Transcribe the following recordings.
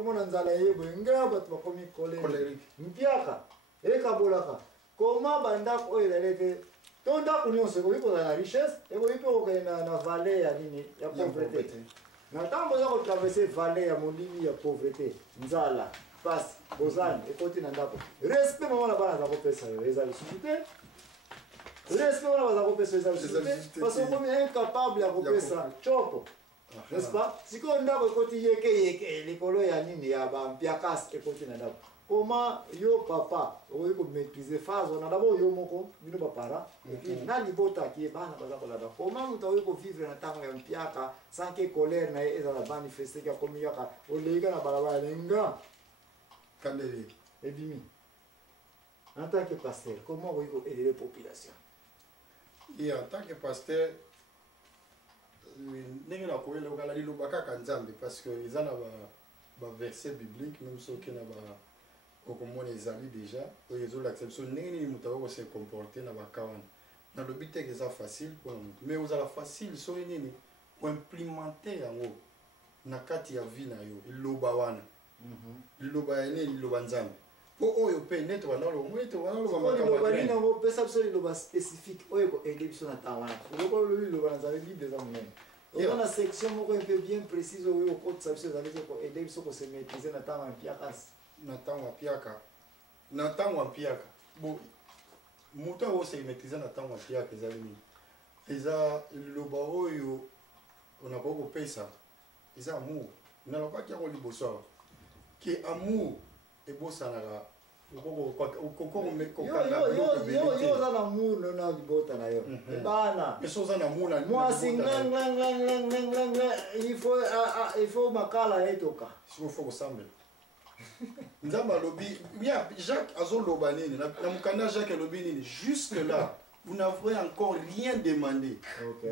Comment on a l'air benga bat bakomi colérique. Mpiaka ekabolaka. Comment banda ko elete tonda kunyo se ko iko na richesse et ko iko ko na vallée ya nini ya pauvreté. Na tambo za ko traverser vallée ya molimi ya pauvreté. Nzala, passe, bozani et côté na ndako. Respect mama na bana za ko pesa yo ezali sukite. Respect mama za ko pesa ezali sukite parce que on est incapable ya ko pesa chopo. N'est-ce pas? Si on a côté yeke l'école ya nini ya ba mpiakas et côté na ndako. Comment yo papa oyo ko maîtriser phase on a d'abord yo moko bino ba para et puis na libota qui est bana baza ko la comment muta oyo ko vivre na tango ya mpiaka sans que colère na eza la manifester ka komi yaka o leika na balabala lenga kandeli et bimi en tant que pasteur comment oyo ko aider les populations et en tant que pasteur ndenge na ko ele okala lilo bakaka nzambe parce que ils en a ba verset biblique même ceux qui na ba okomona ezali déjà oyo ezolakisa ndenge nini moto ako se comporter na bakawana na lobi te eza facile mpona moto mais ozala facile soki nini oimplimenter yango na kati ya vie na yo liloba wana liloba ya nini liloba nzambe po oyo mpe nete wanaloba mwete wanaloba nango pesa biso liloba spécifique oyo koaide biso na ntango wana okolobi liloba na nzambe bible eza monene oza na section moko mpe bien précise oyo okotisa biso ezali koaide biso kose maîtrise na ntango ya mpiakasi na ntango ya mpiaka na ntango ya mpiaka bo moto oyo se maîtrise na ntango ya mpiaka ezali nini eza liloba oyo onakoki kopesa eza amour nalobaki yango liboso awa ke amour ebosanaka yo oza na amour na libota na yo bana so oza na amour na mwasi il faut makala etoka siko faut kosambela nzambe alobi Jacques azoloba nini na mokanda Jacques alobi nini jusque là vous n'avez encore rien demandé.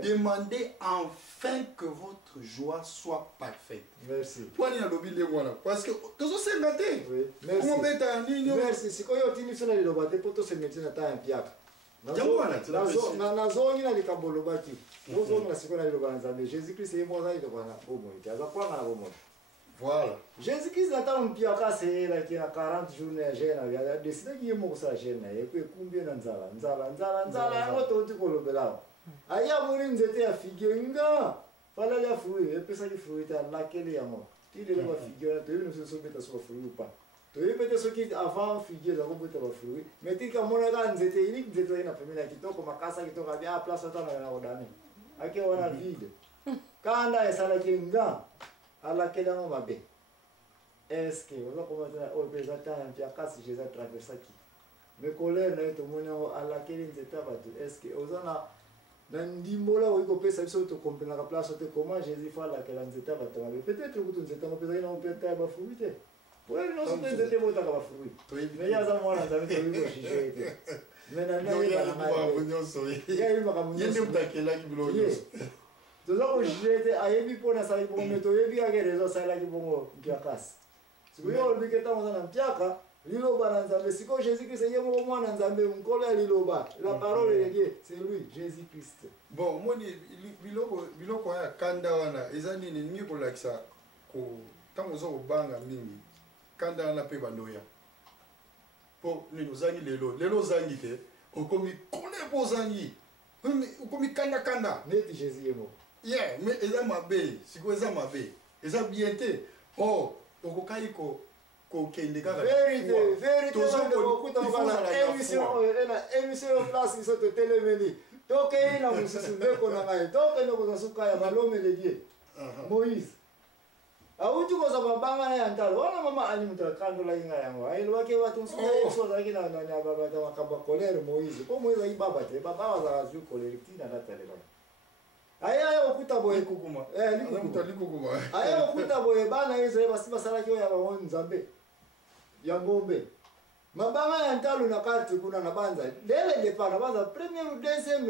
Demandez enfin que votre joie soit parfaite. Merci. Parce que tous ces gâtés. Merci. Si vous avez dit que vous avez dit que vous avez dit que vous avez dit que vous avez dit que vous avez dit Jésus-Christ est mort. Voilà. Jésus-Christ a dit que 40 jours il a décidé qu'il y a un jeune, et puis combien de nzala, aya muri nzete ya figenga fala ya fruit et puis ça qui fruit à laquelle ya mo il est la figure to nous se sobeta so fruit ou pas to y peut ce qui avant figure za kobeta ba fruit mais ti ka mona ga nzete ili nzete ina famille kitoko makasa kitoko bia place tana na odani ake wana vide kanda esala kinga ala kela mo mabe est-ce que on va commencer au présentant un piakasi Jésus traverser qui mais colère na to mona ala kela nzete ba est-ce que ozana Nandimbola ou pesa biso to comprendre la place te comment Jésus fait la que nzeta ba tama peut-être que tu nzeta mo pesa ina on peut ta ba fruit te pour elle non c'est nzeta mo ta ba fruit mais ya za mwana za mito yuko shishete mais na na ya ba ka munyo yende mutakela ki bilo yo to za ko shishete ayebi pona sa ibo meto yebi ka gerezo sa la ki bongo kiakas siyo biketa mo na mpiaka liloba na nzambe siko Jésus Christ yeye mo mwana nzambe mkolo ya liloba la parole de Dieu c'est lui Jésus Christ bon moni biloko ya kanda wana eza nini ningi ko lakisa ko tango zo banga mingi kanda wana pe bandoya po nini ozangi lelo zangi te okomi kone po zangi okomi kanda neti Jésus yemo yeah mais eza mabe siko eza mabe eza bien te oh okokai ko vérité émission place qui sont téléméni donc il a mususu ndeko na ngai donc ndeko za suka ya balome de Dieu Moïse auti ko za babanga na yantalo wana mama ani mutala kando la inga yango ailo wake watu so za kina na baba ta wakaba kolere Moïse ko Moïse ai baba te baba wa za kolere tina na tele aya okuta boye kukuma likukuma aya okuta boye bana Israeli basiba sala kyo ya ba nzambe ya ngombe mabanga ya ntalo na kati kuna na banza lele départ banza première ou deuxième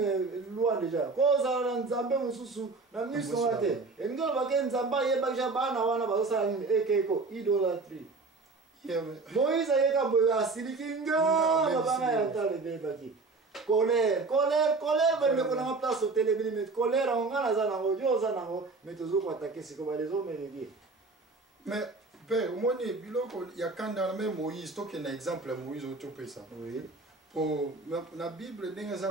loi déjà koza na nzambe mususu na miso wate engelo bake nzamba yebakisha bana wana bazosala nini ekeko idolatry Moïse yeka boye asilikinga mabanga ya ntalo bebaki colère bende kona ma place au télébili mais colère on ngana za nango yo za nango mais toujours attaquer c'est comme les hommes et les dieux mais Père, moi, il y a quand même Moïse, toi qui es un exemple, Moïse, au top ça. Oui. Pour la Bible, il y a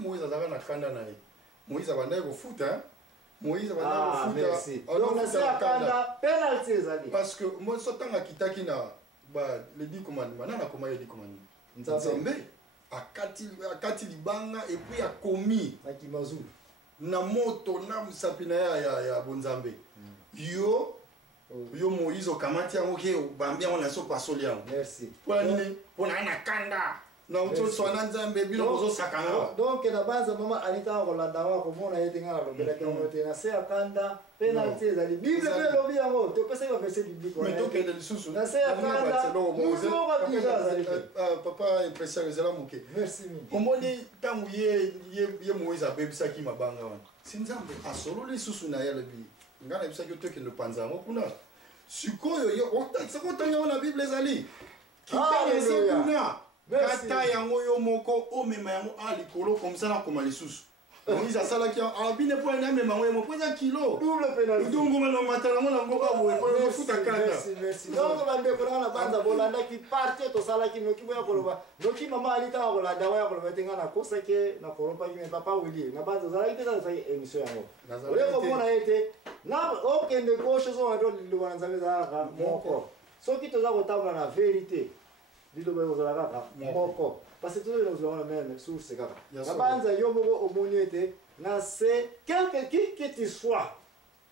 Moïse a kanda na Moïse a au foot, hein. Moïse a au foot. Merci. Donc, c'est à kanda penalty ezali. Parce que moi, je suis en kitaki na les 10 commandements. Nana comment les 10 commandements? Nzambe akati libanga et puis a commis Akimazu. Na moto na musapina ya bonzambe. Yo Moïse okamati yango ke bambia on so pasoli yango. Merci. Pour nini? Pour na kanda. Na uto swana nzambe bilo bozo sakanga. Donc na banza mama anita kolanda wa komona yete ngala lobela ke moto na se akanda penalty ezali. Bible pe lobi yango to pesa ba verset biblique. Mais donc elle est sous. Na se akanda. Papa impression ezala moke. Merci. Omoni tangu ye Moïse abebisa ki mabanga wana. Sinzambe asolo le susu na yele bi. Ngana bisa ki to ke no panza ngo kuna. Sikoyo yo otanya na Bible ezali. Kitale sekuna. Kata yango yo moko omema yango alikolo comme ça na koma lisusu. Moïse asala ki abine po na mema ngo poza kilo. Double penalty. Ndungu na matala ngo na ngoka boye po futa kanda. Merci. Donc bande ko na banza bolanda ki parti to sala ki no ki boya koloba. No ki mama alita kolanda wa koloba tenga na kosa ke na koropa ki papa wili. Na banza zala ite za émission yango. Oye ko mona ete na okende gauche zo ndo liwa nzambe za moko. Soki to za kotamba na vérité. Dilo ba ozala kaka moko parce que tout nous avons la même source kaka la banza yo moko omonete na se quelque qui tu sois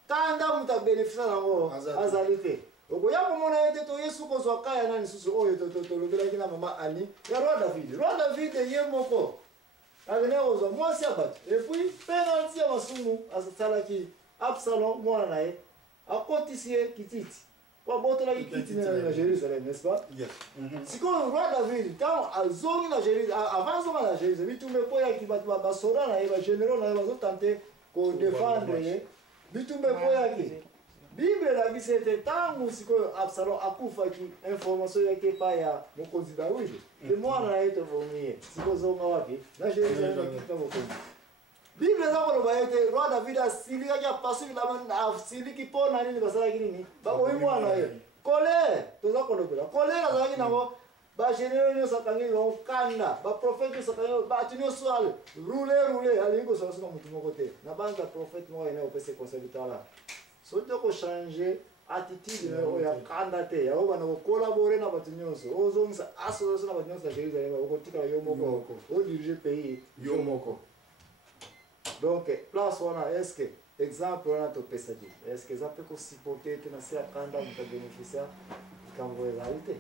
kanda muta bénéfice nango azalité okoya komona ete to Yesu ko zwa kaya nani susu oyo to lobela kina mama ani ya roi David ye moko avene ozwa mwasi abatu et puis penalty ya masumu asalaki Absalom mwana naye akotisie kititi. Kwa boto la kititi na Jérusalem, n'est-ce pas? Yes. Si quand le roi David, quand azongi na Jérusalem, avant zonga na Jérusalem, bitumbe po ya kibatu ba sora na ba généraux na ba tenter ko défendre ye. Bitumbe po ya ki. Bible la bi c'était tangu siko Absalom akufa ki information yake pa ya mokonzi David. Le mwana na yeto vomie. Siko zonga wapi? Na Jérusalem kitabo. Bible za koloba ete roi David asilika ya pasu la man asiliki po na nini basala kinini babo imwana ye colère toza kolobela colère azalaki nango ba généraux nyonso akangi ngo kanda ba prophète nyonso akangi bato nyonso ale rouler alingi kosola soka motu moko te na banza prophète moko ene opesa conseil bitala soki okochanger attitude na oyo ya kanda te yango bana kokolabore na bato nyonso ozongisa association na bato nyonso ya Jérusalem okotikala yo moko odirige pays yo moko. Donc, place wana est-ce que exemple wana to pesa di est-ce que ça peut ko supporter que na se akanda muta bénéficiaire kambo réalité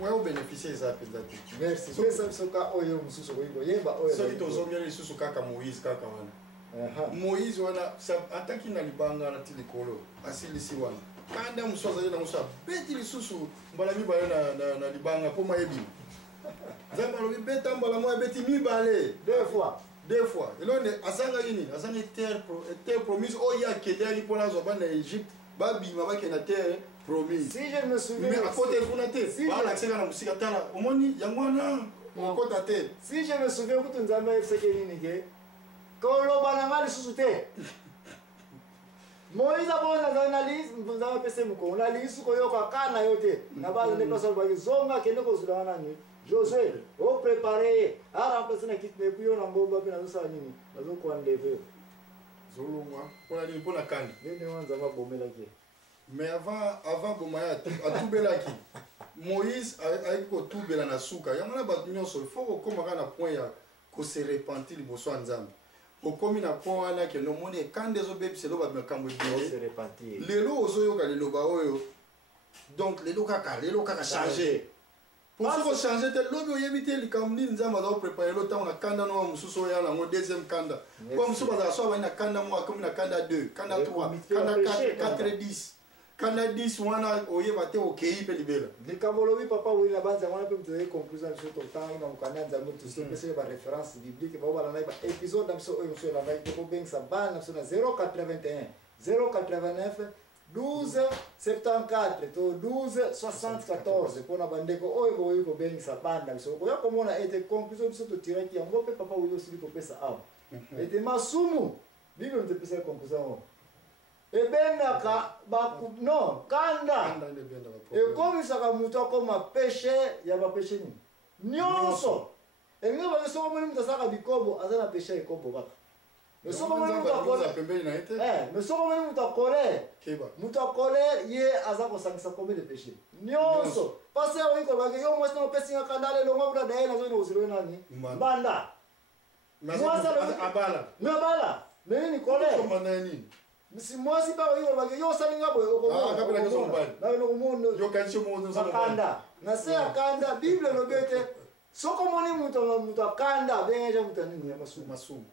moi au bénéficier ça peut-être merci pesa soka oyo mususu ko yeba oyo so ito zongela lisusu kaka Moïse kaka wana Moïse wana ataki na libanga na tilikolo asilisi wana kanda musoza na musa beti lisusu mbala mibale na libanga po mayebi Zamba lobi beta mbala moya beti mibale deux fois elone asanga yini asanga terre promise oya kedeli pona zo bana Égypte babima bakena terre promise si je me souviens mais à côté funate bala aksenga na musika tala omoni yangwana okota te si je me souviens kutu nzambe efseke nini ke koloba na ngali susu te Moïse abona journaliste nzambe pese muko na lisu ko yoka kana yote na bala ne pasol ba zonga kende ko sulana ni Josué, au préparé, à remplacer la quitte mais puis on a beau babi na zo sa nini, na zo ko enlever. Zolongwa, on a dit pour la canne. Ndio nzama bomela ki. Mais avant bomaya a tubela ki. Moïse a ko tubela na suka. Yamana ba nyonso, il faut ko maka na point ya ko se repentir liboso nzambe. Okomi na point wana ke no moni kande zo bebi selo ba makambo bi. Se repentir. Lelo ozo yo ka lelo ba oyo. Donc lelo kaka changer. Pour ce qu'on change, l'homme a évité les camins, nous avons préparé le temps, on a kanda no mususo ya na deuxième kanda. Comme mususo baza so ba na kanda mo comme na kanda 2, kanda 3, kanda 4, 4 10. Kanda 10 wana oye bate okei pe libela. Les kamolobi papa oui na banza wana pe mteye conclusion sur ton temps na mukana nzamu tu so pese ba référence biblique ba bala na ba épisode d'amso oyo so la vai ko ben sa ban na 081 089 12 74 to 12 74 pona bandeko oyo boyo ko bengisa banda so ko yakomona ete conclusion biso to tiraki yango pe papa oyo sili ko pesa awa ete masumu bible te pesa conclusion ebendaka non kanda ekomisaka moto akoma péché ya bapéché nini nyonso elingi bango soko moni moto asalaka bikobo aza na péché ya ekobo kaka mais soko moni moto akole ye aza kosangisa combien de péché nyonso pase oyi kolobaki yo mwasi naopesinga kanda alelongo kuna daye nazoni kozilo nani mbanda mwasi abala nini kole si mwasi ba oyi kolobaki yo osalinga boye okomona na se akanda bible elobi ete soko moni moto akanda abengeja moto anini ya masumu